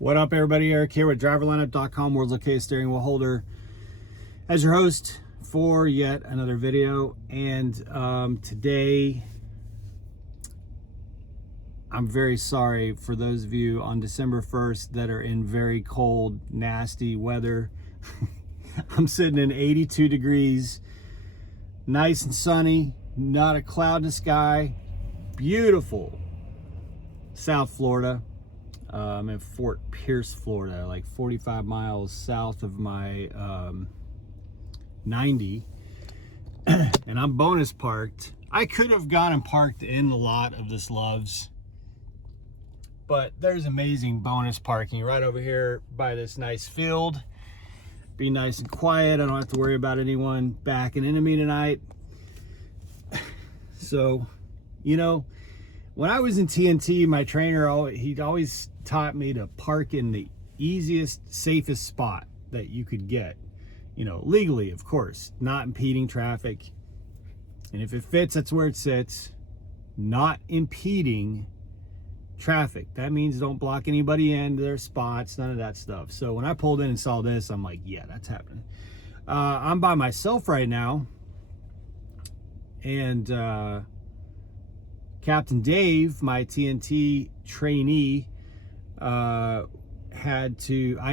What up, everybody? Eric here with driverlineup.com, world's located steering wheel holder, as your host for yet another video. And today, I'm very sorry for those of you on December 1st that are in very cold, nasty weather. I'm sitting in 82 degrees, nice and sunny, not a cloud in the sky, beautiful South Florida. I'm in Fort Pierce, Florida, like 45 miles south of my 90. And I'm bonus parked. I could have gone and parked in the lot of this Love's, but there's amazing bonus parking right over here by this nice field. Be nice and quiet. I don't have to worry about anyone backing into me tonight. So, you know, when I was in TNT, my trainer, he'd always taught me to park in the easiest, safest spot that you could get, you know, legally, of course, not impeding traffic. And if it fits, that's where it sits. Not impeding traffic. That means don't block anybody into their spots, none of that stuff. So when I pulled in and saw this, I'm like, yeah, that's happening. I'm by myself right now. And Captain Dave, my TNT trainee, I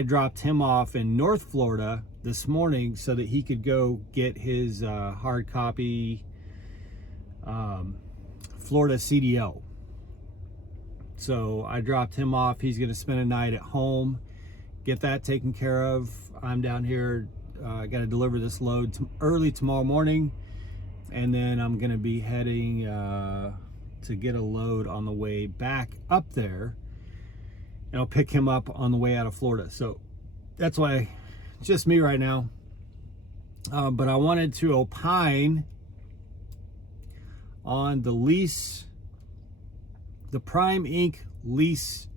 dropped him off in North Florida this morning so that he could go get his hard copy Florida CDL. So I dropped him off. He's going to spend a night at home, get that taken care of. I'm down here. I got to deliver this load early tomorrow morning, and then I'm going to be heading to get a load on the way back up there, and I'll pick him up on the way out of Florida. So that's why it's just me right now. But I wanted to opine on the Lease, the Prime Inc. Lease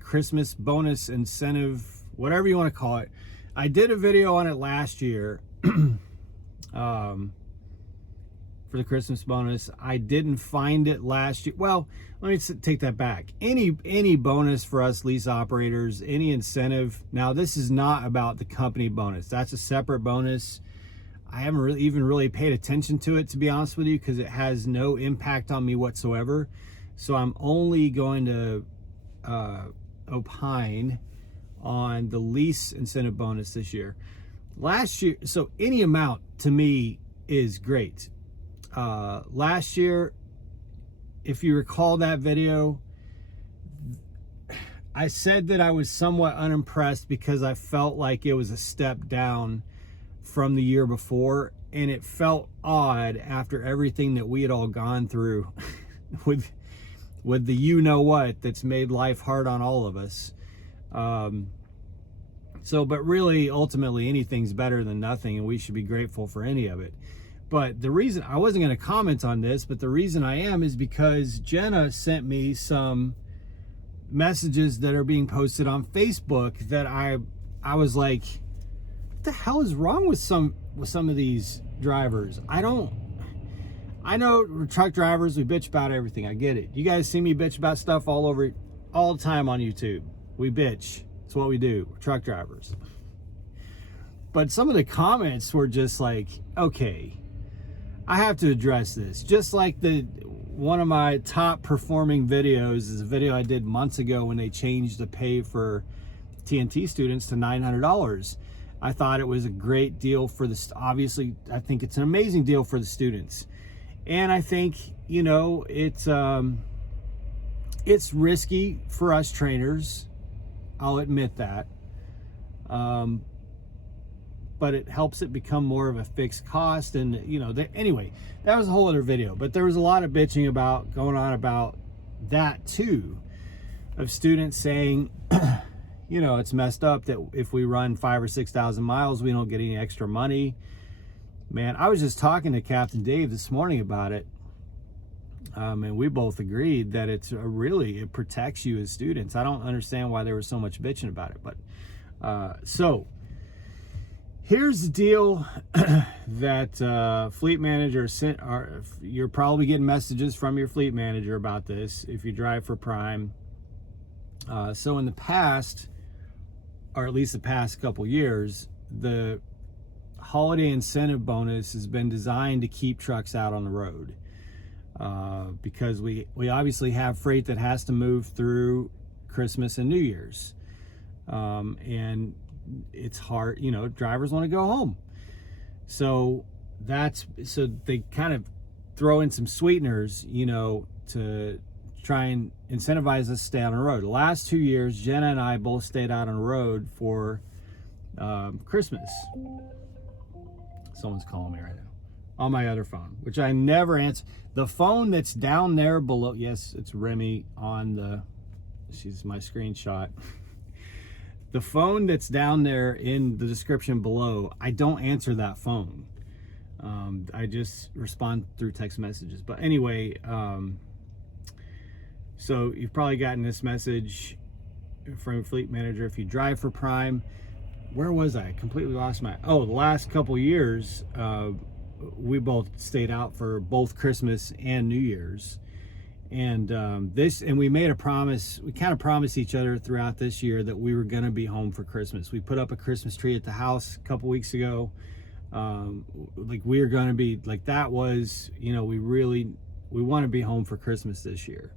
Christmas bonus incentive, whatever you want to call it. I did a video on it last year for the Christmas bonus. I didn't find it last year. Well, let me take that back. Any bonus for us lease operators, any incentive. Now, this is not about the company bonus. That's a separate bonus. I haven't even really paid attention to it, to be honest with you, because it has no impact on me whatsoever. So I'm only going to opine on the lease incentive bonus this year. Last year, so any amount to me is great. Last year, if you recall that video, I said that I was somewhat unimpressed because I felt like it was a step down from the year before, and it felt odd after everything that we had all gone through with the you-know-what that's made life hard on all of us. But really, ultimately, anything's better than nothing, and we should be grateful for any of it. But the reason I wasn't going to comment on this, but the reason I am is because Jenna sent me some messages that are being posted on Facebook that I was like, what the hell is wrong with some of these drivers? I know we're truck drivers, we bitch about everything. I get it. You guys see me bitch about stuff all the time on YouTube. We bitch. It's what we do. We're truck drivers. But some of the comments were just like, okay, I have to address this. Just like one of my top performing videos is a video I did months ago when they changed the pay for TNT students to $900. I thought it was a great deal for obviously, I think it's an amazing deal for the students. And I think, you know, it's risky for us trainers. I'll admit that. But it helps it become more of a fixed cost. And, you know, anyway, that was a whole other video. But there was a lot of bitching going on about that too, of students saying, you know, it's messed up that if we run 5,000 or 6,000 miles, we don't get any extra money. Man, I was just talking to Captain Dave this morning about it. And we both agreed that it protects you as students. I don't understand why there was so much bitching about it. But so here's the deal that fleet manager sent. You're probably getting messages from your fleet manager about this if you drive for Prime. So in the past, or at least the past couple years, the holiday incentive bonus has been designed to keep trucks out on the road, because we obviously have freight that has to move through Christmas and New Year's, and it's hard, drivers want to go home. So they kind of throw in some sweeteners, to try and incentivize us to stay on the road. The last 2 years, Jenna and I both stayed out on the road for Christmas. Someone's calling me right now on my other phone, which I never answer. The phone that's down there below, yes, it's Remy she's my screenshot. The phone that's down there in the description below, I don't answer that phone. I just respond through text messages. But anyway, so you've probably gotten this message from Fleet Manager. If you drive for Prime, where was I? Completely lost the last couple years, we both stayed out for both Christmas and New Year's. And we made a promise. We kind of promised each other throughout this year that we were going to be home for Christmas. We put up a Christmas tree at the house a couple weeks ago. We were going to be like, that was, we want to be home for Christmas this year.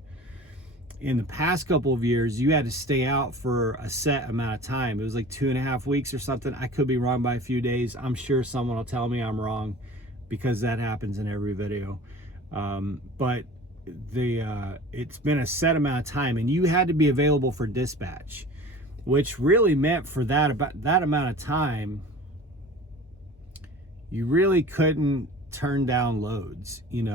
In the past couple of years, you had to stay out for a set amount of time. It was like 2.5 weeks or something. I could be wrong by a few days. I'm sure someone will tell me I'm wrong, because that happens in every video. But it's been a set amount of time, and you had to be available for dispatch, which really meant for that amount of time, you really couldn't turn down loads. You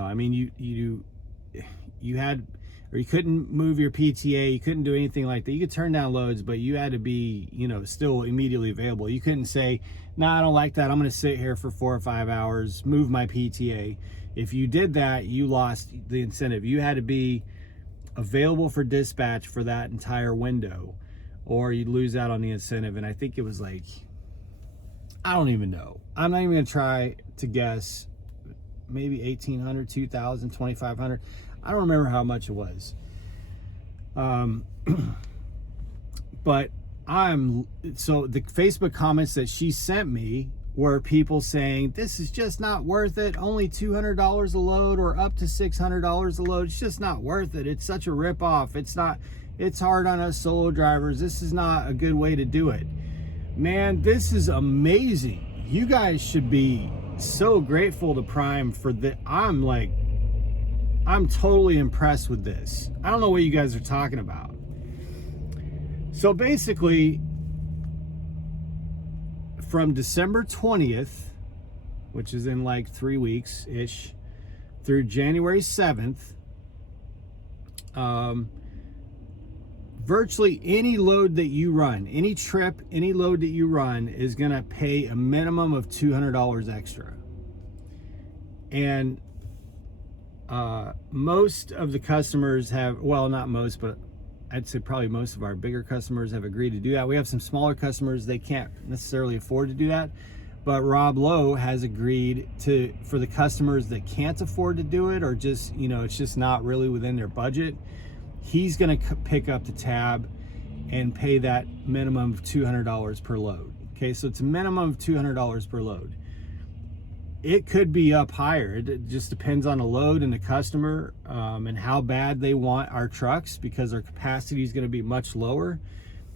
had, or you couldn't move your PTA, you couldn't do anything like that. You could turn down loads, but you had to be, still immediately available. You couldn't say, I don't like that, I'm going to sit here for 4 or 5 hours, move my PTA. If you did that, you lost the incentive. You had to be available for dispatch for that entire window, or you'd lose out on the incentive. And I think it was like, I don't even know. I'm not even going to try to guess. Maybe 1,800, 2,000, 2,500. I don't remember how much it was. But so the Facebook comments that she sent me were people saying, this is just not worth it. Only $200 a load, or up to $600 a load. It's just not worth it. It's such a ripoff. It's hard on us solo drivers. This is not a good way to do it. Man, this is amazing. You guys should be so grateful to Prime for that. I'm totally impressed with this. I don't know what you guys are talking about. So basically, from December 20th, which is in like 3 weeks-ish, through January 7th, virtually any load that you run, any trip, any load that you run is going to pay a minimum of $200 extra. And most of the customers have, well, not most, but I'd say probably most of our bigger customers have agreed to do that. We have some smaller customers, they can't necessarily afford to do that. But Rob Lowe has agreed for the customers that can't afford to do it, or just, it's just not really within their budget, he's going to pick up the tab and pay that minimum of $200 per load. Okay, so it's a minimum of $200 per load. It could be up higher. It just depends on the load and the customer, and how bad they want our trucks, because our capacity is going to be much lower.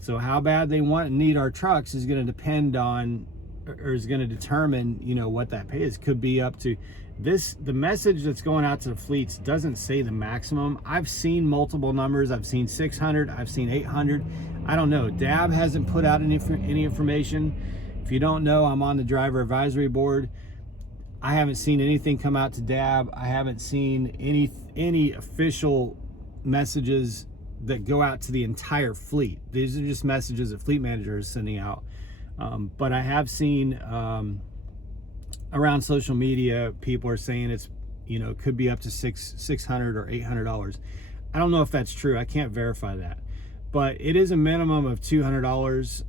So how bad they want and need our trucks is going to depend on, or is going to determine, what that pay is. Could be up to this. The message that's going out to the fleets doesn't say the maximum. I've seen multiple numbers. I've seen 600. I've seen 800. I don't know. DAB hasn't put out any information. If you don't know, I'm on the driver advisory board. I haven't seen anything come out to DAB. I haven't seen any official messages that go out to the entire fleet. These are just messages that Fleet Manager is sending out. But I have seen around social media, people are saying it's, could be up to $600 or $800. I don't know if that's true. I can't verify that. But it is a minimum of $200.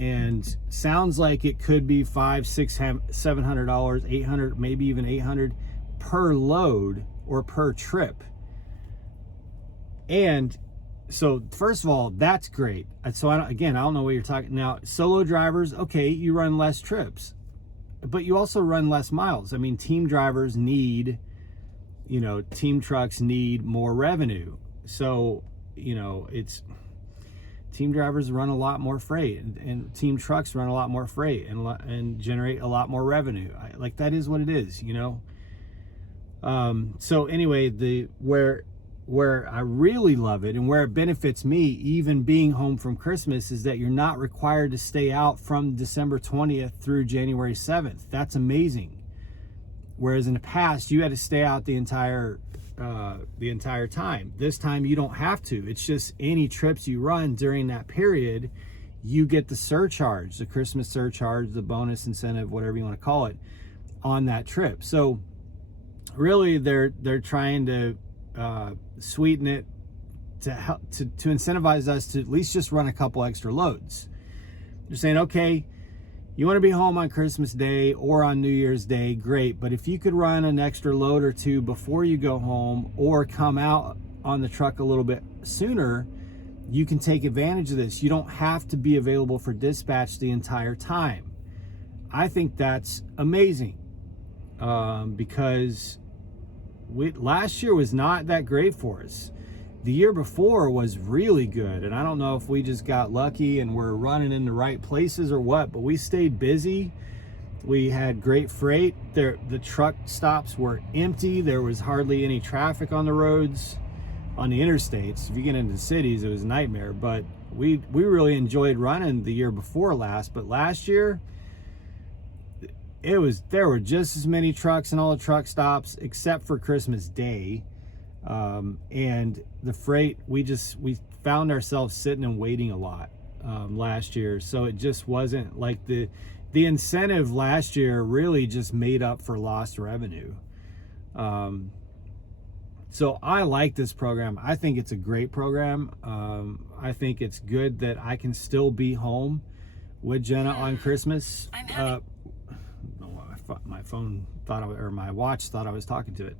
And sounds like it could be $500, $600, $700, $800, maybe even $800 per load or per trip. And So first of all, that's great. So again, I don't know what you're talking now. Solo drivers, okay, you run less trips, but you also run less miles. I mean, team drivers need, team trucks need more revenue. So, it's team drivers run a lot more freight, and team trucks run a lot more freight and generate a lot more revenue. Like, that is what it is, So anyway, where I really love it and where it benefits me, even being home from Christmas, is that you're not required to stay out from December 20th through January 7th. That's amazing. Whereas in the past, you had to stay out the entire time. This time you don't have to. It's just any trips you run during that period, you get the surcharge, the Christmas surcharge, the bonus incentive, whatever you want to call it, on that trip. So really, they're trying to sweeten it to help to incentivize us to at least just run a couple extra loads. They're saying, okay, you want to be home on Christmas Day or on New Year's Day, great, but if you could run an extra load or two before you go home or come out on the truck a little bit sooner, you can take advantage of this. You don't have to be available for dispatch the entire time. I think that's amazing, because last year was not that great for us. The year before was really good, and I don't know if we just got lucky and we're running in the right places or what, but we stayed busy. We had great freight. The truck stops were empty. There was hardly any traffic on the roads, on the interstates. If you get into the cities, it was a nightmare, but we really enjoyed running the year before last. But last year, there were just as many trucks in all the truck stops except for Christmas Day, and the freight, we found ourselves sitting and waiting a lot last year. So it just wasn't like the incentive last year really just made up for lost revenue. So I like this program. I think it's a great program. I think it's good that I can still be home with Jenna on Christmas. My phone or my watch thought I was talking to it.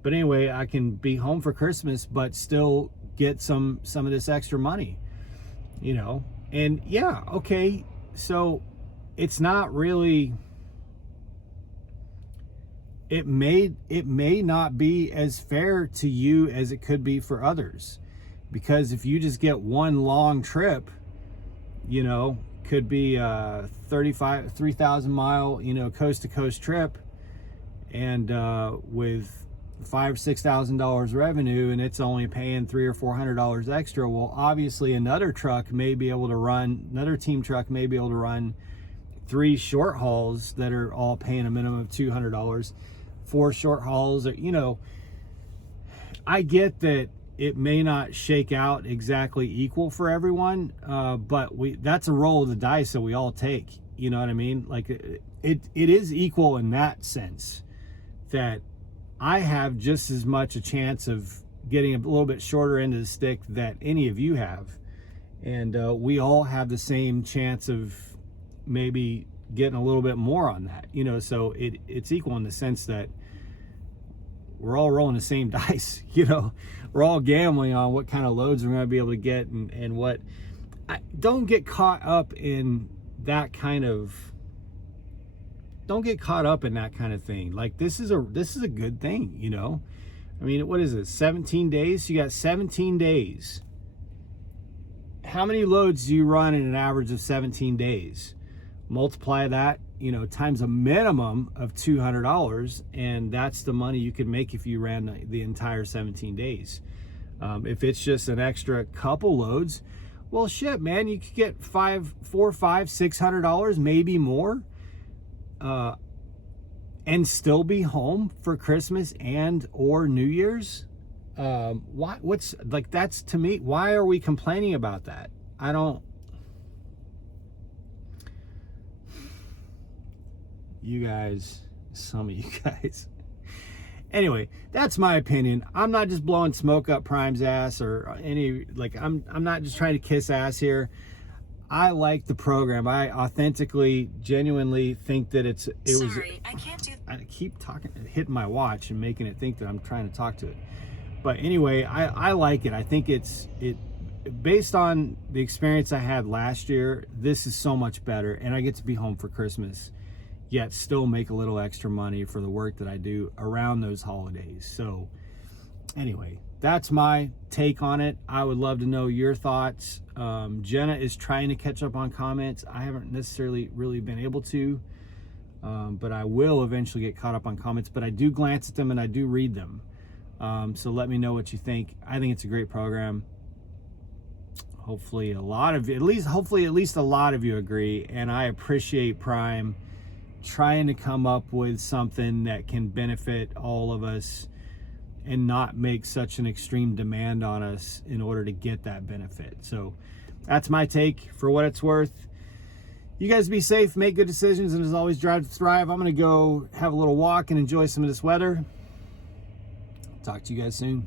But anyway, I can be home for Christmas, but still get some of this extra money, and yeah, okay. So it's not really, it may not be as fair to you as it could be for others, because if you just get one long trip, could be a 3,000 mile, coast to coast trip, and with $5,000 or $6,000 revenue, and it's only paying $300 or $400 extra. Well, obviously another team truck may be able to run 3 short hauls that are all paying a minimum of $200, 4 short hauls, or I get that it may not shake out exactly equal for everyone, but that's a roll of the dice that we all take. You know what I mean? Like, it is equal in that sense, that I have just as much a chance of getting a little bit shorter end of the stick that any of you have, and we all have the same chance of maybe getting a little bit more on that. So it's equal in the sense that we're all rolling the same dice. We're all gambling on what kind of loads we're going to be able to get, and what. Don't get caught up in that kind of thing. Like, this is a good thing. I mean, what is it, 17 days? You got 17 days. How many loads do you run in an average of 17 days? Multiply that, times a minimum of $200, and that's the money you could make if you ran the entire 17 days. If it's just an extra couple loads, well, shit, man, you could get $400, $500, $600, maybe more, and still be home for Christmas and or New Year's. What's like, that's, to me, why are we complaining about that? I don't. You guys, some of you guys. Anyway, that's my opinion. I'm not just blowing smoke up Prime's ass or any, like, I'm not just trying to kiss ass here. I like the program. I authentically, genuinely think that I can't do. I keep hitting my watch and making it think that I'm trying to talk to it. But anyway, I like it. I think it based on the experience I had last year, this is so much better, and I get to be home for Christmas, yet still make a little extra money for the work that I do around those holidays. So anyway, that's my take on it. I would love to know your thoughts. Jenna is trying to catch up on comments. I haven't necessarily really been able to, but I will eventually get caught up on comments. But I do glance at them and I do read them. So let me know what you think. I think it's a great program. Hopefully at least a lot of you agree. And I appreciate Prime trying to come up with something that can benefit all of us and not make such an extreme demand on us in order to get that benefit. So that's my take. For what it's worth, you guys be safe, make good decisions, and as always, drive to thrive. I'm gonna go have a little walk and enjoy some of this weather. Talk to you guys soon.